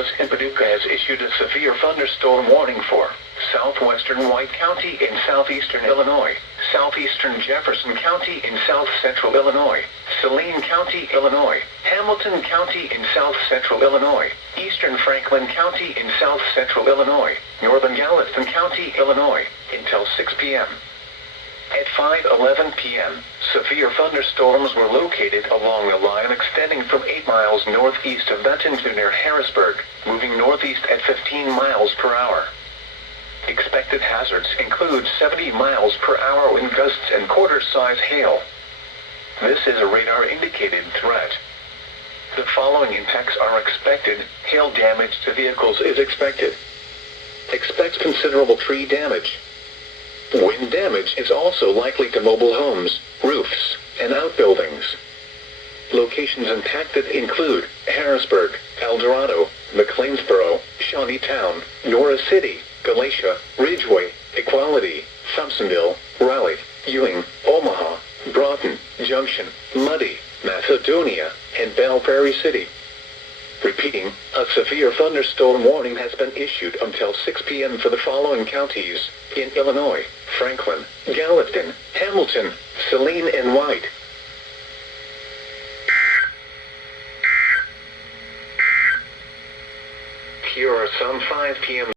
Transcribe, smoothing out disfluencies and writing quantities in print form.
Service in Paducah has issued a severe thunderstorm warning for southwestern White County in southeastern Illinois, southeastern Jefferson County in south-central Illinois, Saline County, Illinois, Hamilton County in south-central Illinois, eastern Franklin County in south-central Illinois, northern Gallatin County, Illinois, until 6 p.m. At 5:11 p.m., severe thunderstorms were located along a line extending from 8 miles northeast of Benton to near Harrisburg, moving northeast at 15 miles per hour. Expected hazards include 70 miles per hour wind gusts and quarter-size hail. This is a radar-indicated threat. The following impacts are expected. Hail damage to vehicles is expected. Expect considerable tree damage. Wind damage is also likely to mobile homes, roofs, and outbuildings. Locations impacted include Harrisburg, El Dorado, McLeansboro, Shawneetown, Nora City, Galatia, Ridgeway, Equality, Thompsonville, Raleigh, Ewing, Omaha, Broughton, Junction, Muddy, Macedonia, and Belle Prairie City. Repeating, a severe thunderstorm warning has been issued until 6 p.m. for the following counties in Illinois: Franklin, Gallatin, Hamilton, Saline, and White. Here are some 5 p.m.